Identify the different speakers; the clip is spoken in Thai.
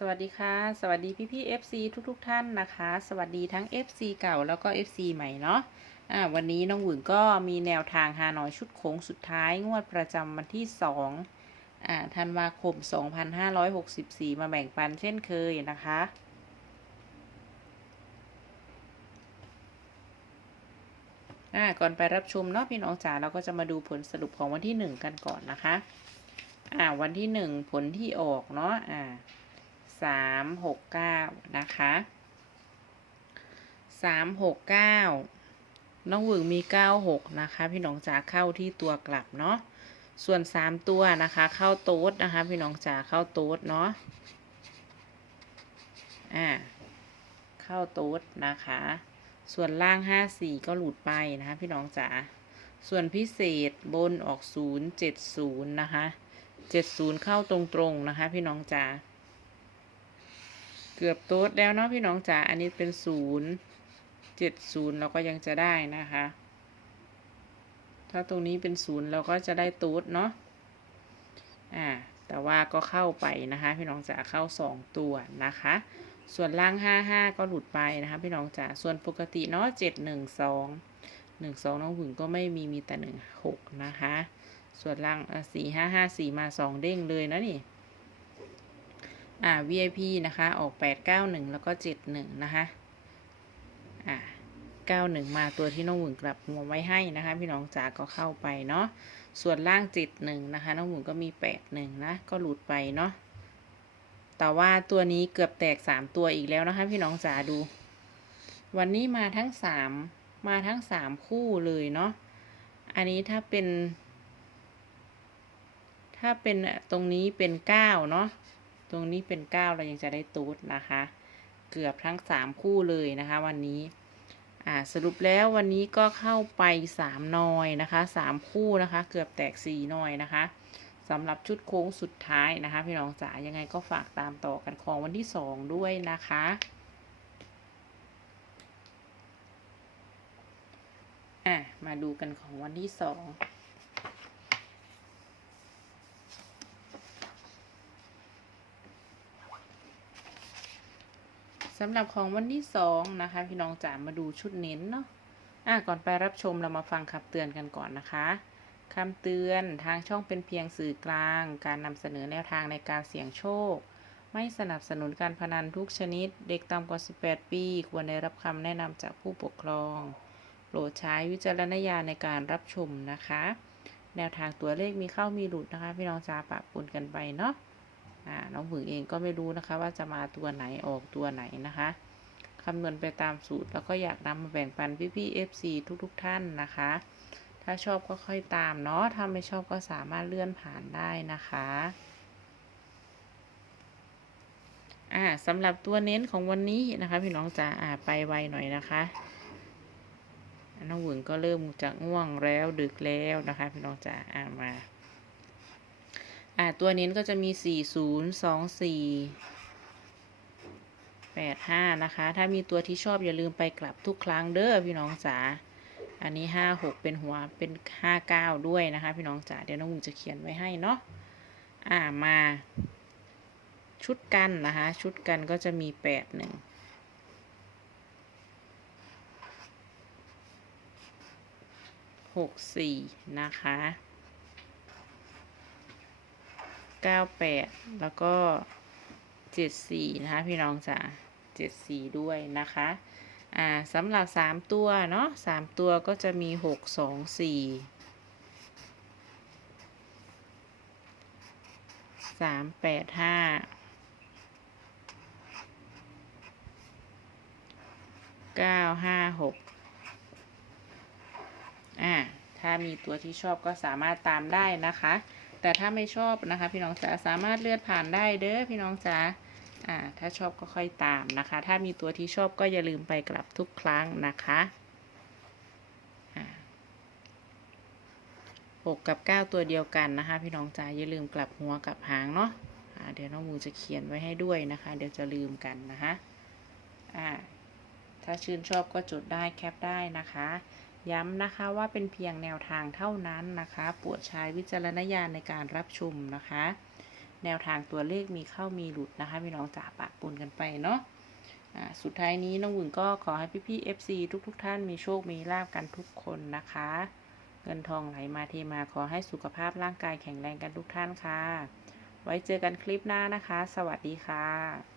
Speaker 1: สวัสดีค่ะ สวัสดีพี่พี่ FC ทุกๆทท่านนะคะ สวัสดีทั้ง FC เก่าแล้วก็ FC ใหม่เนาะอ่าวันนี้น้องหวึงก็มีแนวทางฮานอยชุดโค้งสุดท้ายงวดประจำวันที่2อ่าธันวาคม 2564 มาแบ่งปันเช่นเคยนะคะ อ่าก่อนไปรับชมเนาะพี่น้องจ๋าเราก็จะมาดูผลสรุปของวันที่ 1 กันก่อนนะคะ อ่าวันที่ 1 ผลที่ออกเนาะอ่า สามหกเก้านะคะสามหกเก้าน้องหวึงมีเก้าหกนะคะ พี่น้องจ๋าเข้าที่ตัวกลับเนาะส่วนสามตัวนะคะ เข้าโต๊ดนะคะ พี่น้องจ๋าเข้าโต๊ดเนาะอ่าเข้าโต๊ดนะคะ ส่วนล่างห้าสี่ก็หลุดไปนะคะ พี่น้องจ๋าส่วนพิเศษบนออกศูนย์เจ็ดศูนย์นะคะเจ็ดศูนย์เข้าตรงๆนะคะ พี่น้องจ๋า เกือบโต๊ดแล้วเนาะพี่น้องจ๋า อันนี้เป็นศูนย์เจ็ดศูนย์เราก็ยังจะได้นะคะ ถ้าตรงนี้เป็นศูนย์เราก็จะได้โต๊ดเนาะ อ่า แต่ว่าก็เข้าไปนะคะ พี่น้องจ๋าเข้าสองตัวนะคะ ส่วนล่างห้าห้าก็หลุดไปนะคะพี่น้องจ๋า ส่วนปกติเนาะเจ็ดหนึ่งสองหนึ่งสองน้องหึงก็ไม่มีมีแต่หนึ่งหกนะคะ ส่วนล่างสี่ห้าห้าสี่มาสองเด้งเลยนะนี่ อ่า VIP นะคะ ออก 891 แล้วก็ 71 นะคะ อ่า91 มาตัวที่น้องหมุนกลับหัวไว้ให้นะคะ พี่น้องจ๋าก็เข้าไปเนาะ ส่วนล่าง 71 นะคะ น้องหมุนก็มี 81 นะ ก็หลุดไปเนาะ แต่ว่าตัวนี้เกือบแตก 3 ตัวอีกแล้วนะคะ พี่น้องจ๋าดู วันนี้มาทั้ง 3 มาทั้ง 3 คู่เลยเนาะ อันนี้ถ้าเป็น ถ้าเป็นตรงนี้เป็น 9 เนาะ รงนี้เป็น 9 เรายังจะได้ตูดนะคะ เกือบทั้ง 3 คู่เลยนะคะ วันนี้อ่าสรุปแล้ววันนี้ก็เข้าไป 3นอยนะคะ3คู่นะคะ เกือบแตก4นอยนะคะสำหรับชุดโค้งสุดท้ายนะคะ พี่น้องจ๋ายังไงก็ฝากตามต่อกันของวันที่ 2 ด้วยนะคะอะมาดูกันของวันที่ 2 สำหรับของวันที่สองนะคะ พี่น้องจ๋ามาดูชุดเน้นเนาะอะก่อนไปรับชมเรามาฟังคำเตือนกันก่อนนะคะคำเตือนทางช่องเป็นเพียงสื่อกลาง การนำเสนอแนวทางในการเสี่ยงโชค ไม่สนับสนุนการพนันทุกชนิด เด็กต่ำกว่า 18 ปี ควรได้รับคำแนะนำจากผู้ปกครอง โปรดใช้วิจารณญาณในการรับชมนะคะ แนวทางตัวเลขมีเข้ามีหลุดนะคะ พี่น้องจ๋าปะปนกันไปเนาะ อ่าน้องผึ่งเองก็ไม่รู้นะคะ ว่าจะมาตัวไหนออกตัวไหนนะคะคำนวณไปตามสูตรแล้วก็อยากนำมาแบ่งปันพี่ๆ FC ทุกๆทท่านนะคะ ถ้าชอบก็ค่อยตามเนาะถ้าไม่ชอบก็สามารถเลื่อนผ่านได้นะคะอ่าสำหรับตัวเน้นของวันนี้นะคะ พี่น้องจ๋าอ่าไปไวหน่อยนะคะน้องหวึงก็เริ่มจะง่วงแล้วดึกแล้วนะคะ พี่น้องจ๋าอ่ามา อ่าตัวเน้นก็จะมีสี่ศูนย์สองสี่แปดห้านะคะ ถ้ามีตัวที่ชอบอย่าลืมไปกลับทุกครั้งเด้อพี่น้องจ๋าอันนี้ห้าหกเป็นหัวเป็นห้าเก้าด้วยนะคะ พี่น้องจ๋าเดี๋ยวน้องหมูจะเขียนไว้ให้เนาะอ่ามา ชุดกันนะคะ ชุดกันก็จะมีแปดหนึ่งหกสี่นะคะ เก้าแปดแล้วก็เจ็ดสี่นะคะพี่น้องจ๋าเจ็ดสี่ด้วยนะคะอ่าสำหรับสามตัวเนาะสามตัวก็จะมีหกสองสี่สามแปดห้าเก้าห้าหกอ่า ถ้ามีตัวที่ชอบก็สามารถตามได้นะคะ แต่ถ้าไม่ชอบนะคะ พี่น้องจ๋าสามารถเลื่อนผ่านได้เด้อพี่น้องจ๋าอ่าถ้าชอบก็ค่อยตามนะคะ ถ้ามีตัวที่ชอบก็อย่าลืมไปกลับทุกครั้งนะคะอ่าหกกับเก้าตัวเดียวกันนะคะ พี่น้องจ๋าอย่าลืมกลับหัวกลับหางเนาะอ่าเดี๋ยวน้องมูจะเขียนไว้ให้ด้วยนะคะ เดี๋ยวจะลืมกันนะคะอ่า ถ้าชื่นชอบก็จดได้แคปได้นะคะ ย้ำนะคะว่าเป็นเพียงแนวทางเท่านั้นนะคะปรดใช้วิจารณญาณในการรับชมนะคะ แนวทางตัวเลขมีเข้ามีหลุดนะคะพี่น้องจ๋าปะปนกันไปเนาะสุดท้ายนี้น้องหวึงก็ขอให้พี่ๆ FC ทุกๆทท่านมีโชคมีลาบกันทุกคนนะคะ เงินทองไหลมาเทมาขอให้สุขภาพร่างกายแข็งแรงกันทุกท่านค่ะ ไว้เจอกันคลิปหน้านะคะ สวัสดีค่ะ